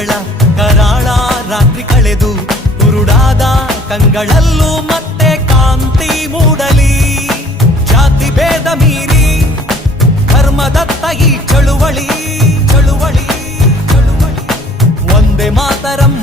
ಘೋಷಗಳ ಕರಾಳ ರಾತ್ರಿ ಕಳೆದು ಕುರುಡಾದ ಕಂಗಳಲ್ಲೂ ಮತ್ತೆ ಕಾಂತಿ ಮೂಡಲಿ. ಜಾತಿ ಭೇದ ಮೀರಿ ಧರ್ಮದತ್ತ ಈ ಚಳುವಳಿ ಚಳುವಳಿ ಚಳುವಳಿ. ವಂದೇ ಮಾತರಂ